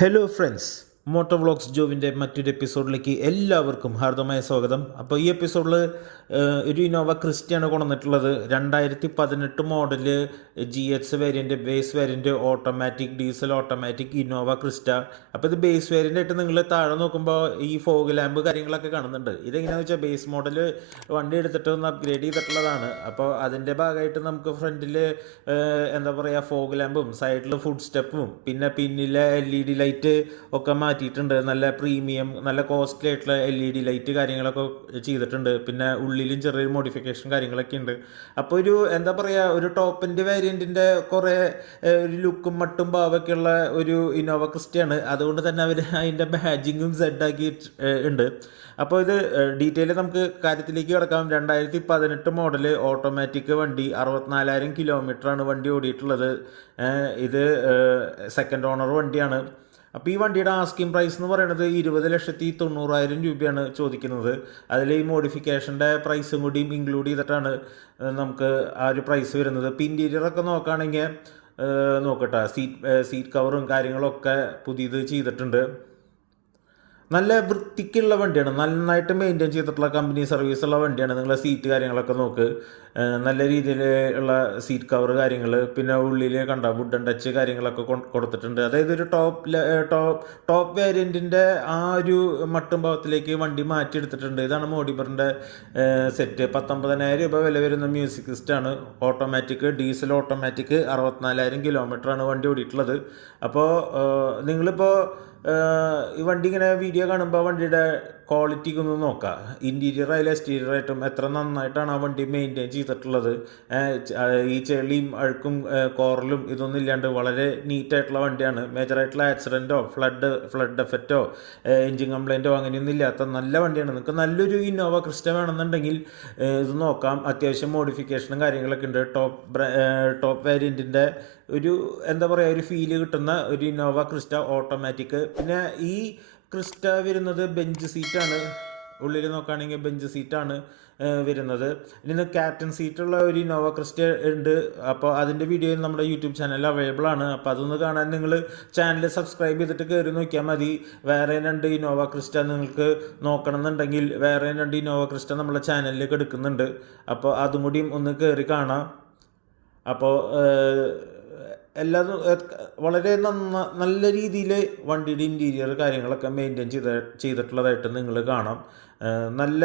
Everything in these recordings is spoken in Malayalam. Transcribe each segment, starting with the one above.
ഹലോ ഫ്രണ്ട്സ്, മോട്ടോ വ്ളോഗ്സ് ജോവിൻ്റെ മറ്റൊരു എപ്പിസോഡിലേക്ക് എല്ലാവർക്കും ഹാർദമായ സ്വാഗതം. അപ്പോൾ ഈ എപ്പിസോഡിൽ ഒരു ഇന്നോവ ക്രിസ്റ്റയാണ് കൊണ്ടുവന്നിട്ടുള്ളത്. 2018 model GX variant, base variant, automatic, diesel automatic Innova Crysta. അപ്പോൾ ഇത് ബേസ് വേരിയൻ്റ് ആയിട്ട് നിങ്ങൾ താഴെ നോക്കുമ്പോൾ ഈ ഫോഗ് ലാമ്പ് കാര്യങ്ങളൊക്കെ കാണുന്നുണ്ട്. ഇതെങ്ങനെയാണെന്ന് വെച്ചാൽ ബേസ് മോഡൽ വണ്ടി എടുത്തിട്ട് ഒന്ന് അപ്ഗ്രേഡ് ചെയ്തിട്ടുള്ളതാണ്. അപ്പോൾ അതിൻ്റെ ഭാഗമായിട്ട് നമുക്ക് ഫ്രണ്ടിൽ എന്താ പറയുക, ഫോഗ് ലാമ്പും സൈഡിൽ ഫുഡ് സ്റ്റെപ്പും പിന്നെ പിന്നിലെ LED ലൈറ്റ് ഒക്കെ മാറ്റിയിട്ടുണ്ട്. നല്ല പ്രീമിയം, നല്ല കോസ്റ്റ്ലി ആയിട്ടുള്ള LED ലൈറ്റ് കാര്യങ്ങളൊക്കെ ചെയ്തിട്ടുണ്ട്. പിന്നെ ഉള്ളിലും ചെറിയൊരു മോഡിഫിക്കേഷൻ കാര്യങ്ങളൊക്കെ ഉണ്ട്. അപ്പോൾ ഒരു എന്താ പറയുക, ഒരു ടോപ്പ് എൻഡ് വേരിയൻറ്റിൻ്റെ കുറേ ഒരു ലുക്കും മട്ടും ഭാവമൊക്കെ ഉള്ള ഒരു ഇന്നോവ ക്രിസ്റ്റയാണ്. അതുകൊണ്ട് തന്നെ അവർ അതിൻ്റെ ബാജിങ്ങും സെഡാക്കി ഉണ്ട്. അപ്പോൾ ഇത് ഡീറ്റെയിൽ നമുക്ക് കാര്യത്തിലേക്ക് കിടക്കാം. 2018 മോഡല് ഓട്ടോമാറ്റിക് വണ്ടി, 64,000 കിലോമീറ്ററാണ് വണ്ടി ഓടിയിട്ടുള്ളത്. ഇത് സെക്കൻഡ് ഓണർ വണ്ടിയാണ്. അപ്പോൾ ഈ വണ്ടിയുടെ ആസ്കിംഗ് പ്രൈസ് എന്ന് പറയുന്നത് 20,90,000 രൂപയാണ് ചോദിക്കുന്നത്. അതിൽ ഈ മോഡിഫിക്കേഷൻ്റെ പ്രൈസും കൂടി ഇൻക്ലൂഡ് ചെയ്തിട്ടാണ് നമുക്ക് ആ ഒരു പ്രൈസ് വരുന്നത്. ഇപ്പോൾ ഇൻറ്റീരിയറൊക്കെ നോക്കുകയാണെങ്കിൽ നോക്കട്ടെ, സീറ്റ് കവറും കാര്യങ്ങളൊക്കെ പുതിയത് ചെയ്തിട്ടുണ്ട്. നല്ല വൃത്തിക്കുള്ള വണ്ടിയാണ്, നന്നായിട്ട് മെയിൻറ്റെയിൻ ചെയ്തിട്ടുള്ള കമ്പനി സർവീസുള്ള വണ്ടിയാണ്. നിങ്ങളെ സീറ്റ് കാര്യങ്ങളൊക്കെ നോക്ക്, നല്ല രീതിയിൽ ഉള്ള സീറ്റ് കവർ കാര്യങ്ങൾ, പിന്നെ ഉള്ളിൽ കണ്ട വുഡൻ ടച്ച് കാര്യങ്ങളൊക്കെ കൊടുത്തിട്ടുണ്ട്. അതായത് ഒരു ടോപ്പ് വേരിയൻറ്റിൻ്റെ ആ ഒരു മട്ടും ഭാവത്തിലേക്ക് വണ്ടി മാറ്റിയെടുത്തിട്ടുണ്ട്. ഇതാണ് മോഡിബറിൻ്റെ സെറ്റ്. 19,000 രൂപ വില വരുന്ന മ്യൂസിക് സിസ്റ്റാണ്. ഓട്ടോമാറ്റിക്, ഡീസൽ ഓട്ടോമാറ്റിക്, 64,000 കിലോമീറ്ററാണ് വണ്ടി ഓടിയിട്ടുള്ളത്. അപ്പോൾ നിങ്ങളിപ്പോൾ ഈ വണ്ടി ഇങ്ങനെ വീഡിയോ കാണുമ്പോൾ വണ്ടിയുടെ ക്വാളിറ്റിക്ക് ഒന്ന് നോക്കാം. ഇൻറ്റീരിയർ ആയാലും എക്സ്റ്റീരിയർ ആയിട്ടും എത്ര നന്നായിട്ടാണ് ആ വണ്ടി മെയിൻറ്റെയിൻ ചെയ്തിട്ടുള്ളത്. ഈ ചെളിയും അഴുക്കും കോറലും ഇതൊന്നും ഇല്ലാണ്ട് വളരെ നീറ്റായിട്ടുള്ള വണ്ടിയാണ്. മേജറായിട്ടുള്ള ആക്സിഡൻറ്റോ ഫ്ലഡ് എഫക്റ്റോ എൻജിൻ കംപ്ലൈൻറ്റോ അങ്ങനെയൊന്നും ഇല്ലാത്ത നല്ല വണ്ടിയാണ്. നിങ്ങൾക്ക് നല്ലൊരു ഇന്നോവ ക്രിസ്റ്റ വേണമെന്നുണ്ടെങ്കിൽ ഇത് നോക്കാം. അത്യാവശ്യം മോഡിഫിക്കേഷനും കാര്യങ്ങളൊക്കെ ഉണ്ട്. ടോപ്പ് വേരിയൻറ്റിൻ്റെ ഒരു എന്താ പറയുക, ഒരു ഫീല് കിട്ടുന്ന ഒരു ഇന്നോവ ക്രിസ്റ്റ ഓട്ടോമാറ്റിക്. പിന്നെ ഈ ക്രിസ്റ്റ വരുന്നത് ബെഞ്ച് സീറ്റാണ്. ഉള്ളിൽ നോക്കുകയാണെങ്കിൽ ബെഞ്ച് സീറ്റാണ് വരുന്നത്. ഇനി ക്യാപ്റ്റൻ സീറ്റുള്ള ഒരു ഇന്നോവ ക്രിസ്റ്റ ഉണ്ട്. അപ്പോൾ അതിൻ്റെ വീഡിയോ നമ്മുടെ യൂട്യൂബ് ചാനലിൽ അവൈലബിൾ ആണ്. അപ്പോൾ അതൊന്ന് കാണാൻ നിങ്ങൾ ചാനൽ സബ്സ്ക്രൈബ് ചെയ്തിട്ട് കയറി നോക്കിയാൽ മതി. വേറെ 2 ഇന്നോവ ക്രിസ്റ്റ നിങ്ങൾക്ക് നോക്കണമെന്നുണ്ടെങ്കിൽ വേറെ 2 ഇന്നോവ ക്രിസ്റ്റ നമ്മുടെ ചാനലിലേക്ക് എടുക്കുന്നുണ്ട്. അപ്പോൾ അതും കൂടിയും ഒന്ന് കയറി കാണാം. അപ്പോൾ എല്ലാം വളരെ നല്ല രീതിയിൽ വണ്ടിയുടെ ഇൻറ്റീരിയർ കാര്യങ്ങളൊക്കെ മെയിൻറ്റെയിൻ ചെയ്തിട്ടുള്ളതായിട്ട് നിങ്ങൾ കാണാം. നല്ല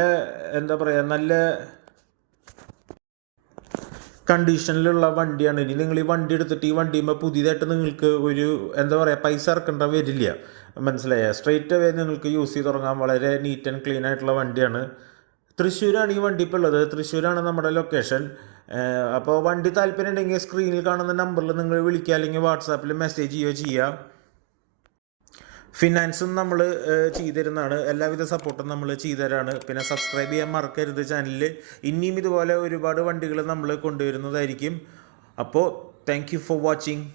എന്താ പറയുക, നല്ല കണ്ടീഷനിലുള്ള വണ്ടിയാണ്. ഇനി നിങ്ങൾ ഈ വണ്ടി എടുത്തിട്ട് ഈ വണ്ടിയുമ്പോൾ പുതിയതായിട്ട് നിങ്ങൾക്ക് ഒരു എന്താ പറയുക, പൈസ ഇറക്കേണ്ട വരില്ല. മനസ്സിലായ, സ്ട്രെയിറ്റ് അവേ നിങ്ങൾക്ക് യൂസ് ചെയ്ത് തുടങ്ങാം. വളരെ നീറ്റ് ആൻഡ് ക്ലീൻ ആയിട്ടുള്ള വണ്ടിയാണ്. തൃശ്ശൂരാണ് ഈ വണ്ടി ഇപ്പോൾ ഉള്ളത്. തൃശ്ശൂരാണ് നമ്മുടെ ലൊക്കേഷൻ. അപ്പോൾ വണ്ടി താല്പര്യം ഉണ്ടെങ്കിൽ സ്ക്രീനിൽ കാണുന്ന നമ്പറിൽ നിങ്ങൾ വിളിക്കുക, അല്ലെങ്കിൽ വാട്സാപ്പിൽ മെസ്സേജ് ചെയ്യുക. ഫിനാൻസും നമ്മൾ ചെയ്തിരുന്നതാണ്. എല്ലാവിധ സപ്പോർട്ടും നമ്മൾ ചെയ്തുതരാണ്. പിന്നെ സബ്സ്ക്രൈബ് ചെയ്യാൻ മറക്കരുത് ചാനലിൽ. ഇനിയും ഇതുപോലെ ഒരുപാട് വണ്ടികൾ നമ്മൾ കൊണ്ടുവരുന്നതായിരിക്കും. അപ്പോൾ താങ്ക് യു ഫോർ വാച്ചിങ്.